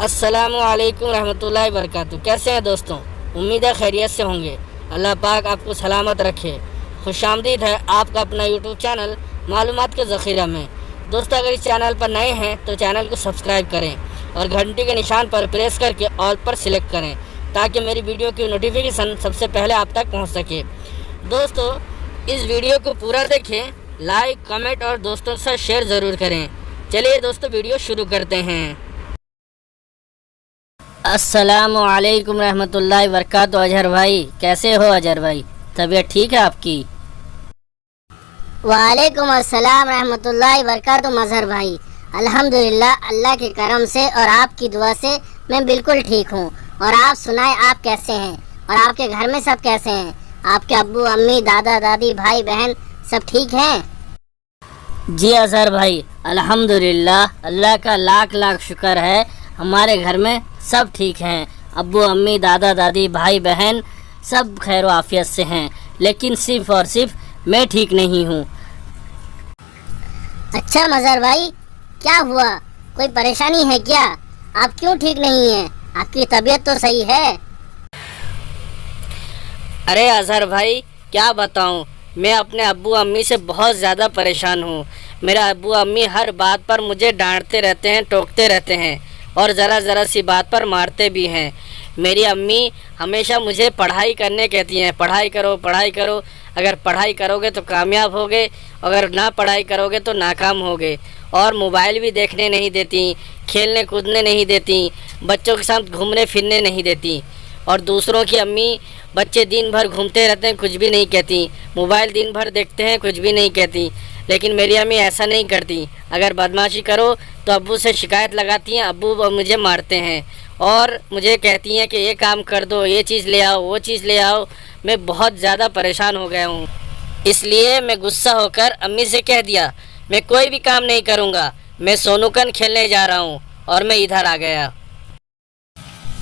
अस्सलामु अलैकुम रहमतुल्लाहि वबरकातुहू। कैसे हैं दोस्तों? उम्मीद है खैरियत से होंगे। अल्लाह पाक आपको सलामत रखे। खुशामदीद है आपका अपना यूट्यूब चैनल मालूमात के ज़ख़ीरा में। दोस्तों, अगर इस चैनल पर नए हैं तो चैनल को सब्सक्राइब करें और घंटी के निशान पर प्रेस करके ऑल पर सिलेक्ट करें ताकि मेरी वीडियो की नोटिफिकेशन सबसे पहले आप तक पहुंच सके। दोस्तों, इस वीडियो को पूरा देखें, लाइक कमेंट और दोस्तों से शेयर ज़रूर करें। चलिए दोस्तों, वीडियो शुरू करते हैं। अस्सलामु अलैकुम रहमतुल्लाहि वबरकातुहू। अजहर भाई, कैसे हो अजहर भाई? तबीयत ठीक है आपकी? वालेकुम अस्सलाम रहमतुल्लाहि वबरकातुहू। मजहर भाई, अल्हम्दुलिल्लाह, अल्लाह के करम से और आपकी दुआ से मैं बिल्कुल ठीक हूँ। और आप सुनाएं, आप कैसे हैं और आपके घर में सब कैसे हैं? आपके अब्बू अम्मी दादा दादी भाई बहन सब ठीक हैं? जी अजहर भाई, अल्हम्दुलिल्लाह, अल्लाह का लाख लाख शुक्र है। हमारे घर में सब ठीक हैं। अब्बू अम्मी दादा दादी भाई बहन सब खैर आफियत से हैं, लेकिन सिर्फ और सिर्फ मैं ठीक नहीं हूँ। अच्छा मजहर भाई, क्या हुआ? कोई परेशानी है क्या? आप क्यों ठीक नहीं हैं? आपकी तबीयत तो सही है। अरे अजहर भाई, क्या बताऊँ, मैं अपने अब्बू अम्मी से बहुत ज़्यादा परेशान हूँ। मेरा अब्बू अम्मी हर बात पर मुझे डांटते रहते हैं, टोकते रहते हैं और ज़रा ज़रा सी बात पर मारते भी हैं। मेरी अम्मी हमेशा मुझे पढ़ाई करने कहती हैं, पढ़ाई करो पढ़ाई करो। अगर पढ़ाई करोगे तो कामयाब होगे, अगर ना पढ़ाई करोगे तो नाकाम होगे। और मोबाइल भी देखने नहीं देती, खेलने कूदने नहीं देती, बच्चों के साथ घूमने फिरने नहीं देती। और दूसरों की अम्मी, बच्चे दिन भर घूमते रहते हैं, कुछ भी नहीं कहती, मोबाइल दिन भर देखते हैं, कुछ भी नहीं कहती। लेकिन मेरी अम्मी ऐसा नहीं करती। अगर बदमाशी करो तो अब्बू से शिकायत लगाती हैं, अब्बू मुझे मारते हैं और मुझे कहती हैं कि ये काम कर दो, ये चीज़ ले आओ, वो चीज़ ले आओ। मैं बहुत ज़्यादा परेशान हो गया हूँ, इसलिए मैं गुस्सा होकर अम्मी से कह दिया, मैं कोई भी काम नहीं करूँगा, मैं सोनूकन खेलने जा रहा हूँ। और मैं इधर आ गया।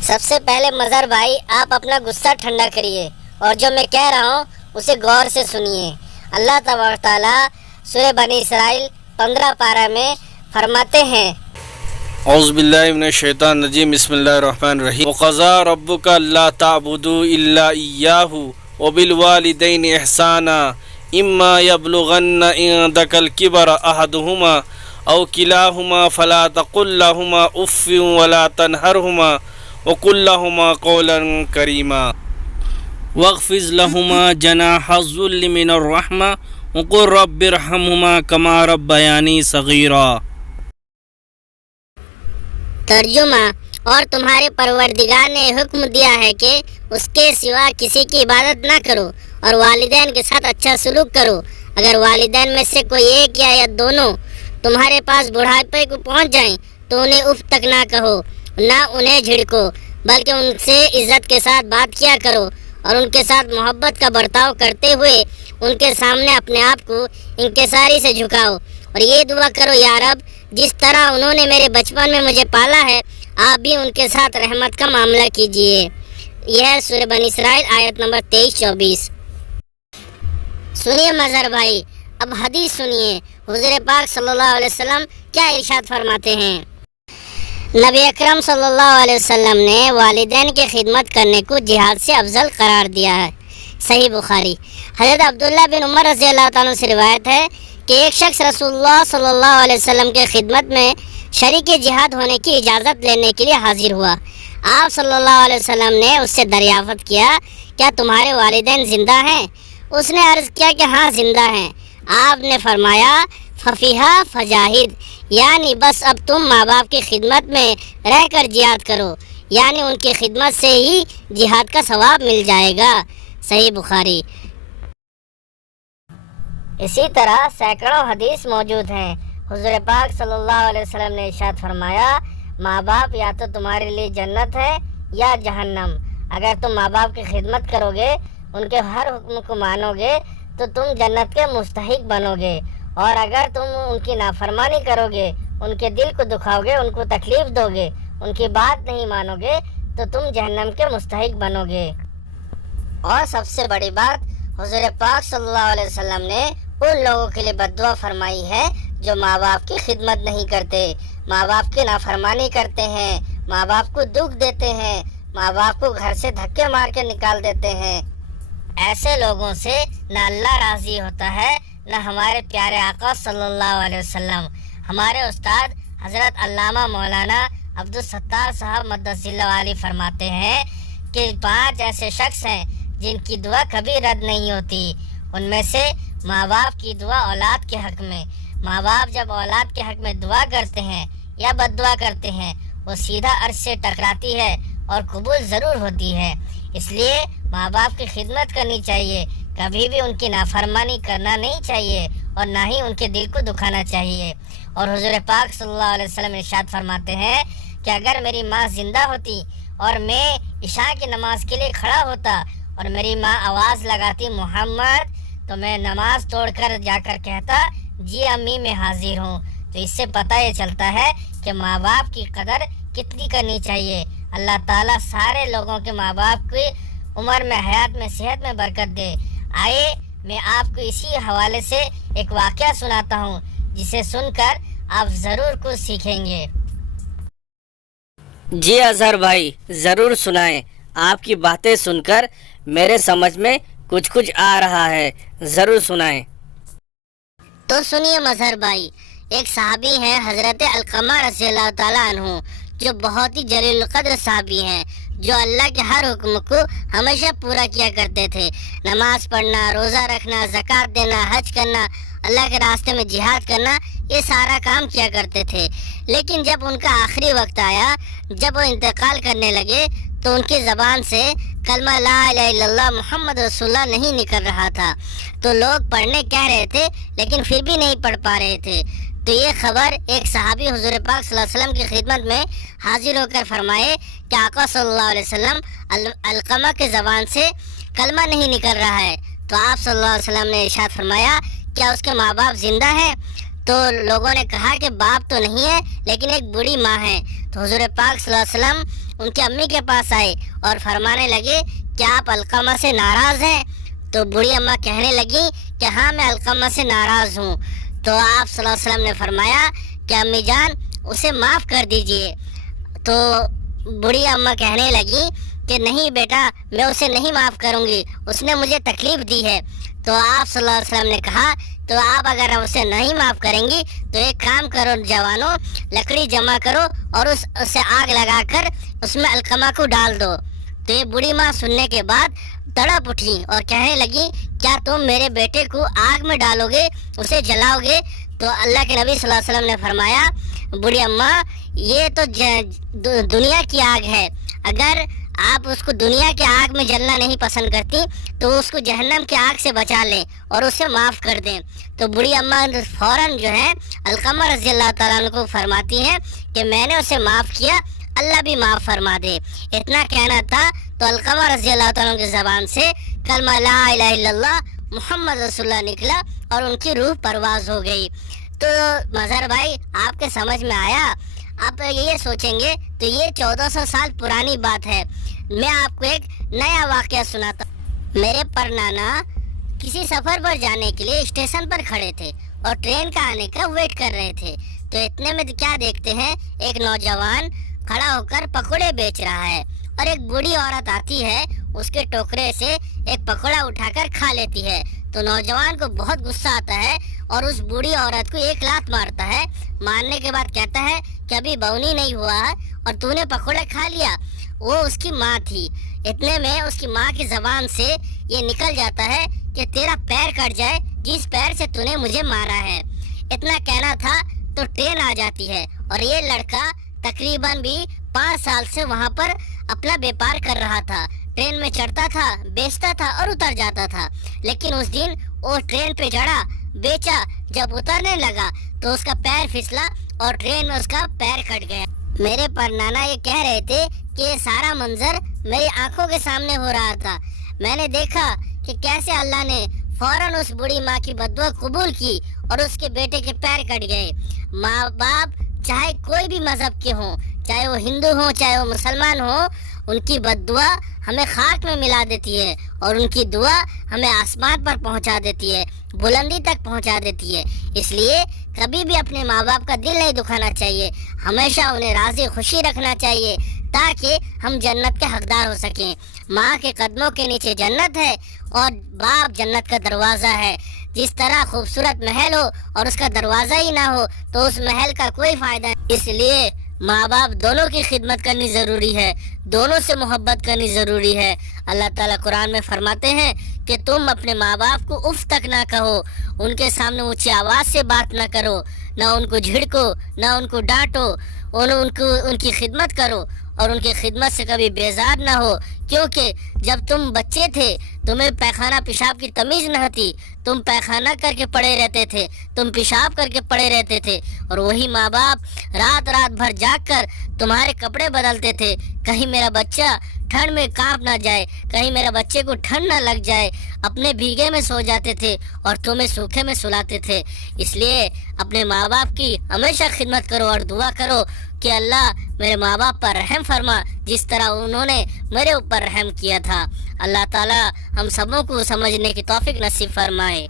सबसे पहले मजहर भाई, आप अपना गुस्सा ठंडा करिए और जो मैं कह रहा हूँ उसे गौर से सुनिए। अल्लाह तबारक तआला सूरह बनी इसराइल 15 पारा में फरमाते हैं, औज़ु बिल्लाहि मिनश शैतानिर रजीम, बिस्मिल्लाहिर रहमानिर रहीम। वक़ज़ा रब्बुका अल्ला ताबुदू इल्ला इय्याहु व बिल वालिदैनि इहसाना इम्मा यबलुगन्ना इंदकल किबर अहदुहुमा औ किलाहुमा फला तक़ुल लहुमा उफ़्फ़िन वला तनहरहुमा व क़ुल लहुमा क़ौलन करीमा वख़्फ़िज़ लहुमा जनाह ज़ुल्लि मिनर रहमा व क़ुल रब्बिरहमहुमा कमा रब्बयानी सग़ीरा। तर्जुमा, और तुम्हारे परवरदिगार ने हुक्म दिया है कि उसके सिवा किसी की इबादत ना करो और वालिदैन के साथ अच्छा सलूक करो। अगर वालिदैन में से कोई एक या दोनों तुम्हारे पास बुढ़ापे को पहुंच जाएं तो उन्हें उफ तक ना कहो, ना उन्हें झिड़को, बल्कि उनसे इज्जत के साथ बात किया करो और उनके साथ मोहब्बत का बर्ताव करते हुए उनके सामने अपने आप को इंकिसारी से झुकाओ और ये दुआ करो, या रब, जिस तरह उन्होंने मेरे बचपन में मुझे पाला है, आप भी उनके साथ रहमत का मामला कीजिए। यह सूरह बनी इसराइल आयत नंबर 23-24। सुनिए मजहर भाई, अब हदीस सुनिए। हुज़ूर पाक सल्लल्लाहु अलैहि वसल्लम क्या इरशाद फरमाते हैं? नबी अकरम सल्लल्लाहु अलैहि वसल्लम ने वालिदैन की खिदमत करने को जिहाद से अफजल करार दिया है। सही बुखारी। हज़रत अब्दुल्लाह बिन उमर रज़ी अल्लाह ताला से रिवायत है कि एक शख्स रसूलुल्लाह सल्लल्लाहु अलैहि वसल्लम के खिदमत में शरीक जिहाद होने की इजाज़त लेने के लिए हाजिर हुआ। आप सल्लल्लाहु अलैहि वसल्लम ने उससे दरियाफ़त किया, क्या तुम्हारे वालिदैन ज़िंदा हैं? उसने अर्ज़ किया कि हाँ, ज़िंदा हैं। आपने फरमाया, फ़फ़ीहा फ़जाहिद, यानी बस अब तुम माँ बाप की खिदमत में रहकर जिहाद करो, यानी उनकी खिदमत से ही जिहाद का सवाब मिल जाएगा। सही बुखारी। इसी तरह सैकड़ों हदीस मौजूद हैं। हुज़ूर पाक सल्लल्लाहु अलैहि वसल्लम ने इरशाद फरमाया, माँ बाप या तो तुम्हारे लिए जन्नत है या जहन्नम। अगर तुम माँ बाप की खिदमत करोगे, उनके हर हुक्म को मानोगे तो तुम जन्नत के मुस्तहिक बनोगे, और अगर तुम उनकी नाफरमानी करोगे, उनके दिल को दुखाओगे, उनको तकलीफ़ दोगे, उनकी बात नहीं मानोगे, तो तुम जहन्नम के मुस्तहिक बनोगे। और सबसे बड़ी बात, हुज़ूर पाक सल्लल्लाहु अलैहि वसल्लम ने उन लोगों के लिए बद्दुआ फरमाई है जो माँ बाप की खिदमत नहीं करते, माँ बाप की नाफरमानी करते हैं, माँ बाप को दुख देते हैं, माँ बाप को घर से धक्के मार के निकाल देते हैं। ऐसे लोगों से न अल्लाह राजी होता है, न हमारे प्यारे आका सल्लल्लाहु अलैहि वसल्लम। हमारे उस्ताद हजरत अल्लामा मौलाना अब्दुल सत्तार साहब मद्दसिल्लाह अलैह फरमाते हैं कि 5 ऐसे शख्स हैं जिनकी दुआ कभी रद्द नहीं होती। उनमें से माँ बाप की दुआ औलाद के हक में। माँ बाप जब औलाद के हक में दुआ करते हैं या बद्दुआ करते हैं, वो सीधा अर्श से टकराती है और कबूल ज़रूर होती है। इसलिए माँ बाप की खिदमत करनी चाहिए, कभी भी उनकी नाफरमानी करना नहीं चाहिए और ना ही उनके दिल को दुखाना चाहिए। और हुजूर पाक सल्लल्लाहु अलैहि वसल्लम इरशाद फरमाते हैं कि अगर मेरी माँ जिंदा होती और मैं इशा की नमाज के लिए खड़ा होता और मेरी माँ आवाज़ लगाती मोहम्मद, तो मैं नमाज तोड़कर जाकर कहता जी अम्मी मैं हाजिर हूँ। तो इससे पता ये चलता है कि माँ बाप की कदर कितनी करनी चाहिए। अल्लाह ताला सारे लोगों के माँ बाप की उम्र में, हयात में, सेहत में बरकत दे। आइए मैं आपको इसी हवाले से एक वाक़या सुनाता हूँ, जिसे सुनकर आप ज़रूर कुछ सीखेंगे। जी अजहर भाई, ज़रूर सुनाएं। आपकी बातें सुनकर मेरे समझ में कुछ कुछ आ रहा है, ज़रूर सुनाएं। तो सुनिए मजहर भाई, एक सहाबी हैं हजरत अलकमा रज़ियल्लाहु ताला अन्हु, जो बहुत ही जलील कद्र सहाबी हैं, जो अल्लाह के हर हुक्म को हमेशा पूरा किया करते थे। नमाज पढ़ना, रोज़ा रखना, ज़कात देना, हज करना, अल्लाह के रास्ते में जिहाद करना, ये सारा काम किया करते थे। लेकिन जब उनका आखिरी वक्त आया, जब वो इंतकाल करने लगे, तो उनकी ज़बान से कलमा ला इलाहा इल्लल्लाह मुहम्मद रसूलुल्लाह नहीं निकल रहा था। तो लोग पढ़ने कह रहे थे, लेकिन फिर भी नहीं पढ़ पा रहे थे। तो ये खबर एक सहाबी हुजूर पाक सल्लल्लाहु अलैहि वसल्लम की खिदमत में हाजिर होकर फरमाए कि आका सल्लल्लाहु अलैहि वसल्लम अलकमा के ज़बान से कलमा नहीं निकल रहा है। तो आप सल्लल्लाहु अलैहि वसल्लम ने इरशाद फरमाया, क्या उसके माँ बाप जिंदा हैं? तो लोगों ने कहा कि बाप तो नहीं है, लेकिन एक बूढ़ी माँ है। तो हुजूर पाक सल्लल्लाहु अलैहि वसल्लम उनकी अम्मी के पास आए और फरमाने लगे, क्या आप अलकमा से नाराज़ हैं? तो बूढ़ी अम्मा कहने लगी कि हाँ, मैं अलकमा से नाराज़ हूँ। तो आप सल्लल्लाहु अलैहि वसल्लम ने फरमाया कि अम्मी जान, उसे माफ़ कर दीजिए। तो बूढ़ी अम्मा कहने लगी कि नहीं बेटा, मैं उसे नहीं माफ़ करूँगी, उसने मुझे तकलीफ़ दी है। तो आप सल्लल्लाहु अलैहि वसल्लम ने कहा, तो आप अगर उसे नहीं माफ़ करेंगी तो एक काम करो जवानों, लकड़ी जमा करो और उसे आग लगाकर उसमें अलकमा को डाल दो। तो ये बूढ़ी माँ सुनने के बाद तड़प उठी और कहने लगी, क्या तुम मेरे बेटे को आग में डालोगे, उसे जलाओगे? तो अल्लाह के नबी सल्लल्लाहु अलैहि वसल्लम ने फरमाया, बूढ़ी अम्मा, ये तो दुनिया की आग है। अगर आप उसको दुनिया के आग में जलना नहीं पसंद करती तो उसको जहन्नम के आग से बचा लें और उसे माफ़ कर दें। तो बूढ़ी अम्मा फ़ौरन जो है अलकमा रज़ियल्लाहु ताला अन्हु को फरमाती हैं कि मैंने उसे माफ़ किया, अल्लाह भी माफ़ फरमा दे। इतना कहना था तो अलकमा रज़ियल्लाहु ताला अन्हु की ज़बान से कलमा ला इलाहा इल्लल्लाह मुहम्मद रसूलुल्लाह निकला और उनकी रूह परवाज़ हो गई। तो मज़हर भाई, आपके समझ में आया? आप ये सोचेंगे तो ये 1400 साल पुरानी बात है। मैं आपको एक नया वाक़या सुनाता। मेरे परनाना किसी सफ़र पर जाने के लिए स्टेशन पर खड़े थे और ट्रेन का आने का वेट कर रहे थे। तो इतने में क्या देखते हैं, एक नौजवान खड़ा होकर पकौड़े बेच रहा है और एक बूढ़ी औरत आती है, उसके टोकरे से एक पकौड़ा उठाकर खा लेती है। तो नौजवान को बहुत गुस्सा आता है और उस बूढ़ी औरत को एक लात मारता है। मारने के बाद कहता है कि अभी बौनी नहीं हुआ है और तूने पकौड़ा खा लिया। वो उसकी माँ थी। इतने में उसकी माँ की ज़बान से ये निकल जाता है कि तेरा पैर कट जाए जिस पैर से तूने मुझे मारा है। इतना कहना था तो ट्रेन आ जाती है और ये लड़का तकरीबन भी 5 साल से वहाँ पर अपना व्यापार कर रहा था। ट्रेन में चढ़ता था, बेचता था और उतर जाता था। लेकिन उस दिन वो ट्रेन पे चढ़ा, बेचा, जब उतरने लगा तो उसका पैर फिसला और ट्रेन में उसका पैर कट गया। मेरे परनाना ये कह रहे थे कि ये सारा मंजर मेरी आंखों के सामने हो रहा था। मैंने देखा कि कैसे अल्लाह ने फौरन उस बूढ़ी माँ की बद्दुआ कबूल की और उसके बेटे के पैर कट गए। माँ बाप चाहे कोई भी मजहब के हों, چاہے وہ ہندو ہوں چاہے وہ مسلمان ہوں، ان کی بد دعا ہمیں خاک میں ملا دیتی ہے اور ان کی دعا ہمیں آسمان پر پہنچا دیتی ہے، بلندی تک پہنچا دیتی ہے۔ اس لیے کبھی بھی اپنے ماں باپ کا دل نہیں دکھانا چاہیے، ہمیشہ انہیں راضی خوشی رکھنا چاہیے تاکہ ہم جنت کے حقدار ہو سکیں۔ ماں کے قدموں کے نیچے جنت ہے اور باپ جنت کا دروازہ ہے۔ جس طرح خوبصورت محل ہو اور اس کا دروازہ ہی نہ ہو تو اس محل کا کوئی فائدہ نہیں۔ اس لیے ماں باپ دونوں کی خدمت کرنی ضروری ہے، دونوں سے محبت کرنی ضروری ہے۔ اللہ تعالیٰ قرآن میں فرماتے ہیں کہ تم اپنے ماں باپ کو اف تک نہ کہو، ان کے سامنے اونچی آواز سے بات نہ کرو، نہ ان کو جھڑکو، نہ ان کو ڈانٹو، ان کی خدمت کرو اور ان کی خدمت سے کبھی بیزار نہ ہو، کیونکہ جب تم بچے تھے تمہیں پیخانہ پیشاب کی تمیز نہ تھی، تم پیخانہ کر کے پڑے رہتے تھے، تم پیشاب کر کے پڑے رہتے تھے، اور وہی ماں باپ رات بھر جاگ کر تمہارے کپڑے بدلتے تھے، کہیں میرا بچہ ٹھنڈ میں کانپ نہ جائے، کہیں میرے بچے کو ٹھنڈ نہ لگ جائے، اپنے بھیگے میں سو جاتے تھے اور تمہیں سوکھے میں سلاتے تھے۔ اس لیے اپنے ماں باپ کی ہمیشہ خدمت کرو اور دعا کرو کہ اللہ میرے ماں باپ پر رحم فرما جس طرح انہوں نے میرے اوپر رحم کیا تھا۔ اللہ تعالیٰ ہم سبوں کو سمجھنے کی توفیق نصیب فرمائے۔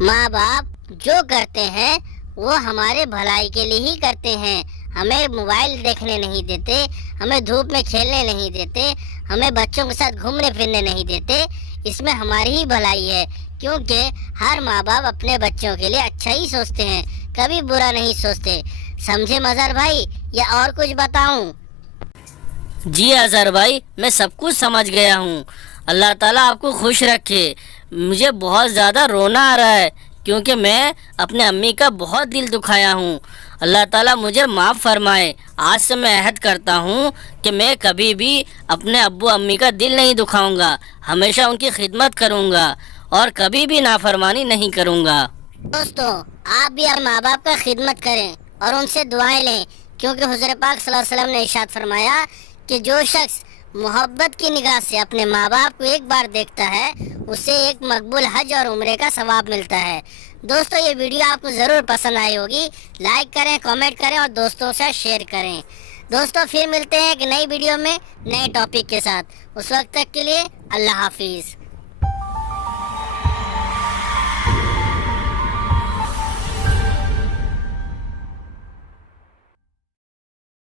ماں باپ جو کرتے ہیں وہ ہمارے بھلائی کے لیے ہی کرتے ہیں، ہمیں موبائل دیکھنے نہیں دیتے، ہمیں دھوپ میں کھیلنے نہیں دیتے، ہمیں بچوں کے ساتھ گھومنے پھرنے نہیں دیتے، اس میں ہماری ہی بھلائی ہے، کیونکہ ہر ماں باپ اپنے بچوں کے لیے اچھا ہی سوچتے ہیں، کبھی برا نہیں سوچتے۔ سمجھے مظہر بھائی یا اور کچھ بتاؤں؟ جی اظہر بھائی، میں سب کچھ سمجھ گیا ہوں۔ اللہ تعالیٰ آپ کو خوش رکھے۔ مجھے بہت زیادہ رونا آ رہا ہے کیونکہ میں اپنے امی کا بہت دل دکھایا ہوں۔ اللہ تعالیٰ مجھے معاف فرمائے۔ آج سے میں عہد کرتا ہوں کہ میں کبھی بھی اپنے ابو امی کا دل نہیں دکھاؤں گا، ہمیشہ ان کی خدمت کروں گا اور کبھی بھی نافرمانی نہیں کروں گا۔ دوستو، آپ بھی اپنے ماں باپ کا خدمت کریں اور ان سے دعائیں لیں، کیونکہ حضور پاک صلی اللہ علیہ وسلم نے ارشاد فرمایا کہ جو شخص محبت کی نگاہ سے اپنے ماں باپ کو ایک بار دیکھتا ہے اسے ایک مقبول حج اور عمرے کا ثواب ملتا ہے۔ دوستو، یہ ویڈیو آپ کو ضرور پسند آئی ہوگی، لائک کریں، کامنٹ کریں اور دوستوں سے شیئر کریں۔ دوستو، پھر ملتے ہیں ایک نئی ویڈیو میں نئے ٹاپک کے ساتھ، اس وقت تک کے لیے اللہ حافظ۔